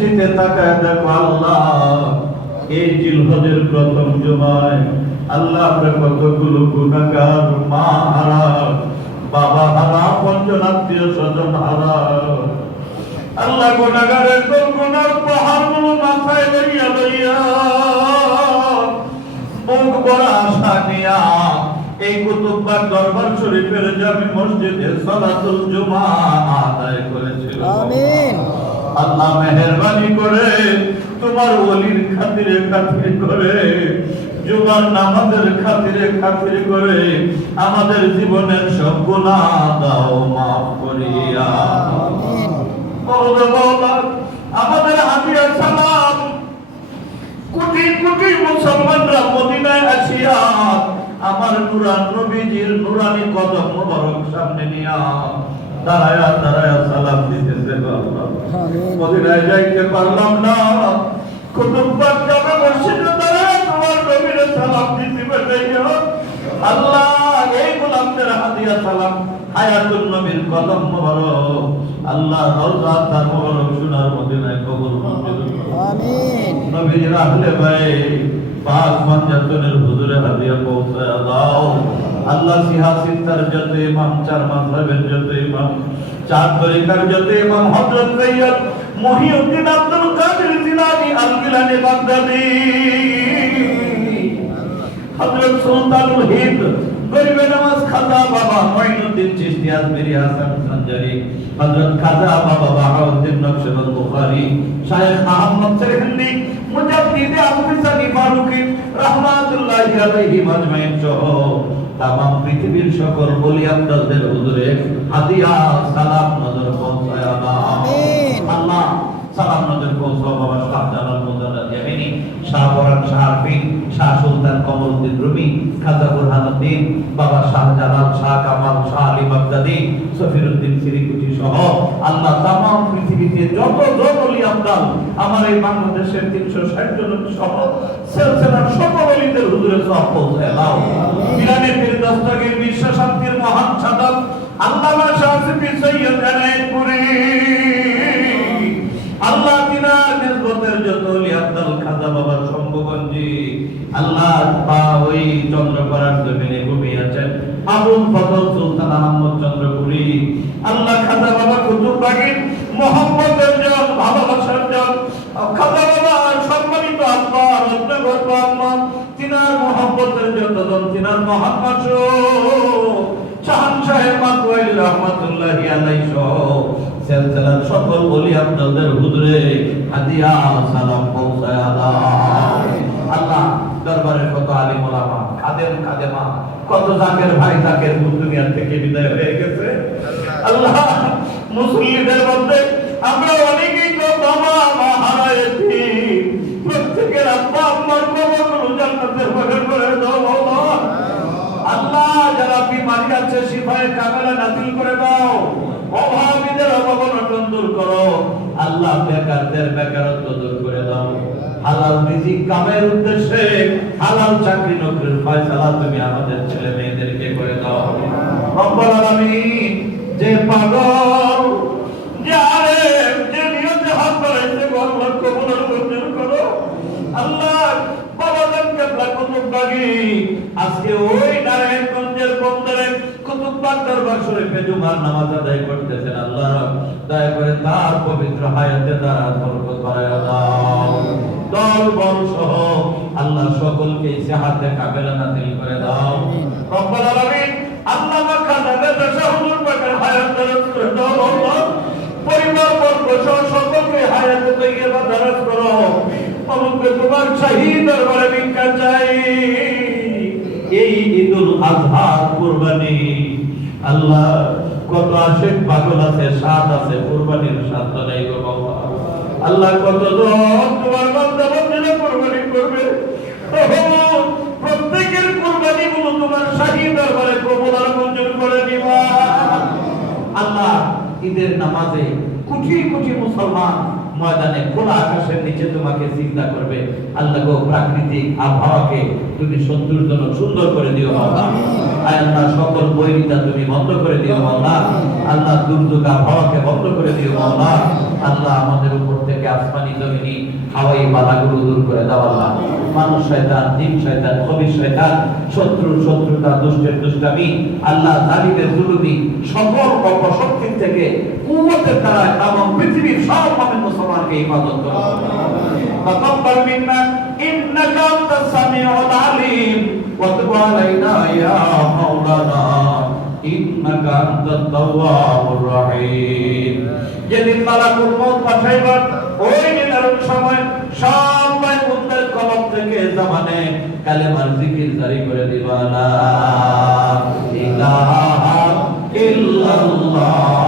দিতে তাকায় দেখো আল্লাহ এই জিলহজের প্রথম জুমায় আল্লাহ আমরা কতগুলো গুনাহগার, মা হারা, বাবা হারা, পঞ্চনাত্মীয় স্বজন হারা, আল্লাহ গুনাহগারের গুনার পাহাড়গুলো মাথায় লইয়া লইয়া মুখ বড় আশা নিয়া এই কুতুববাগ দরবার শরীফের জামি মসজিদে সালাতুল জুমা আদায় করেছিল। আমিন। আল্লাহ মেহেরবানি করে তোমার ওলির খাতিরে খাতির করে জুমার নামাজের খাতিরে খাতির করে আমাদের জীবনের সব গুনাহ দাও মাফ করিয়া। আমিন। আমাদের হাদিয়া সালাম কোটি কোটি মুসলমানরা মদিনায় আসিয়া আমার নুরান নবীজির নুরানি কদম মোবারক সামনে নিয়া দাঁড়ায়া দাঁড়ায়া সালাম দিতেছে। আল্লাহ মদিনায় যাইতে পারলাম না, কুতুববাগ জামে মসজিদে দাঁড়ায়া তোমার নবীর সালাম দিতে পারলাম। আল্লাহ এই গোলামদের হাদিয়া সালাম হায়াতুন নবীর কদম মোবারক আল্লাহ রওজা তার মোবারক সোনার মদিনায় কবুল মঞ্জুর করুন। আমিন। নবীর আহলে বাইত পাক মঞ্জাতনের হুজুরে হাদিয়া পৌঁছায়া দাও। আল্লাহ সিহাসিতার যত ইমাম, চার মাযহাবের যত ইমাম, চার তরিকার যত ইমাম, হযরত সৈয়দ মুহিউদ্দিন আব্দুল কাদের জিলানী আল-গিলানী বাগদাদী, হযরত সুলতানুল হিন্দ গরিবে নওয়াজ খাজা বাবা মুঈনুদ্দিন চিশতি আজমিরি হাসান সঞ্জারি, হযরত খাজা বাবা বাহাউদ্দিন নকশবন্দ বুখারী, শায়েখ আহমদ সেরহিন্দি, মুজাদ্দিদে আবুসানি ফারুকী রাহমাতুল্লাহি আলাইহি আজমাইন সহ তামাম পৃথিবীর সকল ওলি আল্লাহদের হুজুরে হাদিয়া সালাম নজর পৌঁছায়া দাও। আমিন। আল্লাহ সালাম নজর পৌঁছাও বাবা শাহজালাল মুজাদ্দিদ ইয়ামিনী, শাহ পরান, শাহ আরফিন, শাহ সুলতান কমরউদ্দিন রুমি, খাজা বুরহানুদ্দিন, বাবা শাহজালাল, শাহ কামাল, শাহ আলী বাগদাদী, সফিরউদ্দিন সিরিকুটি সহ আল্লাহ তামাম পৃথিবীতে যত ওলি আল্লাহ আমার এই বাংলাদেশের 360 জন সহ সিলসিলার সকল ওলিদের হুজুরে সওয়াব পৌঁছায় দাও। মিলানের পীর দস্তগীর বিশ্ব শান্তির মহান সাধক আল্লামা শাফি সৈয়দ এনায়েতপুরী আল্লাহ তিনার নিসবতের যত ওলি আব্দুল খাজা বাবার সম্ভবঞ্জি আল্লাহ পা ওই চন্দ্রপাড়ার জমিনে ঘুমিয়ে আছেন আবুল ফজল সুলতান আহমদ চন্দ্রপুরী, আল্লাহ খাজা বাবা কুতুববাগীর মোহাম্মদের জন, ভালোবাসার জন খাজা বাবার সম্মানিত আব্বা রত্নগর্ভ আম্মা, তিনার মোহাম্মদের যতজন, তিনার মহান মাসুক শাহনশাহে মাতওয়াইল রহমাতুল্লাহি আলাইহি সহ সিলসিলার সকল ওলি আল্লাহদের হুজুরে হাদিয়া সালাম পৌঁছায়া দাও। আল্লাহ দরবারের কত আলিম ওলামা, খাদেম খাদেমা, কত জাকের ভাই জাকের দুনিয়া থেকে বিদায় হয়ে গেছে। আল্লাহ মুসলিমদের মধ্যে আমরা অনেকেই তো বাবা মা হারাইছি, প্রত্যেকের আব্বা আম্মার কবরগুলো জান্নাতের বাগান করে দাও আল্লাহ। আল্লাহ যারা বিমারি আছে শিফায়ে কামেলা নাযিল করে দাও, অভাবীদের অভাবনটন দূর করো আল্লাহ, বেকারদের বেকারত্ব দূর করে দাও। হালাল রিজিক কামের উদ্দেশ্যে হালাল চাকরি নকরির ফয়সালা তুমি আমাদের ছেলে মেয়েদেরকে করে দাও রব্বুল আলামিন। যে পাগল যে আলেম যে নিয়তে হাত বাড়াইছে আল্লাহ কবুল মঞ্জুর করো আল্লাহ। বাবাজান কেবলা কুতুববাগী আজকে ওই নারায়ণগঞ্জের বন্দরে কুতুববাগ দরবার শরীফে জুমার নামাজ আদায় করতেছেন আল্লাহ, দয়া করে তার পবিত্র হায়াতে দ্বারা বরকত বাড়ায়া দাও। দল বল সহ আল্লাহ সকলকে সিহাতে কামেলা নাযিল করে দাও রব্বুল আলামিন। আল্লামা খাজা শাহ হুজুর পাকের হায়াত দারাজ করে দাও আল্লাহ। পরিবার বর্গ সহ সকলকে হায়াতে তাইয়্যিবা দারাজ করো। আমাকে তোমার শহীদ দরবারে ভিক্ষা চাই। এই ঈদুল আযহা কুরবানি আল্লাহ কত আশিক পাগল আছে, সাদ আছে, কুরবানির সাদ নাই গো বাবা। আল্লাহ কত জন তোমার বান্দা বান্দীরা কুরবানি করবে, প্রত্যেকের কুরবানি গুলো তোমার শাহী দরবারে কবুল আর মঞ্জুর করে দিবা আল্লাহ। ঈদের নামাজে কোটি কোটি মুসলমান ময়দানে খোলা আকাশের নিচে তোমাকে সিজদা করবে আল্লাহ গো। প্রাকৃতিক আবহাওয়াকে তুমি সৌন্দর্যজনক সুন্দর করে দিও আল্লাহ। আল্লাহ সকল বৈরিতা তুমি বন্ধ করে দিও আল্লাহ। আল্লাহ দুর্যোগ আবহাওয়াকে বন্ধ করে দিও আল্লাহ। আল্লাহ আমাদের উপর থেকে আসমানি জমিনি হাওয়াই বাধাগুলো দূর করে দাও আল্লাহ। মানুষ শয়তান, জিন শয়তান, খবির শয়তান, শত্রুর শত্রুতা, দুষ্টের দুষ্টামি, আল্লাহ জালিমের জুলুমি, সকল অপশক্তি থেকে কুওয়াতের দ্বারা এবং পৃথিবীর সব মুমিন মুসলমানকে হিফাজত করো। তাকাব্বাল মিন্না ইন্নাকা আনতাস সামিউল আলিম ওয়া তুব আলাইনা ইয়া মাওলানা ইন্নাকা আনতাত তাওয়াবুর রহিম। যেদিন মালাকুল মউত পাঠাইবার ওই নির্ধারণ সময় সবাই মুদ্দের কলম থেকে জবানে কালেমার জিকির জারি করে দিবা লা ইলাহা ইল্লাল্লাহ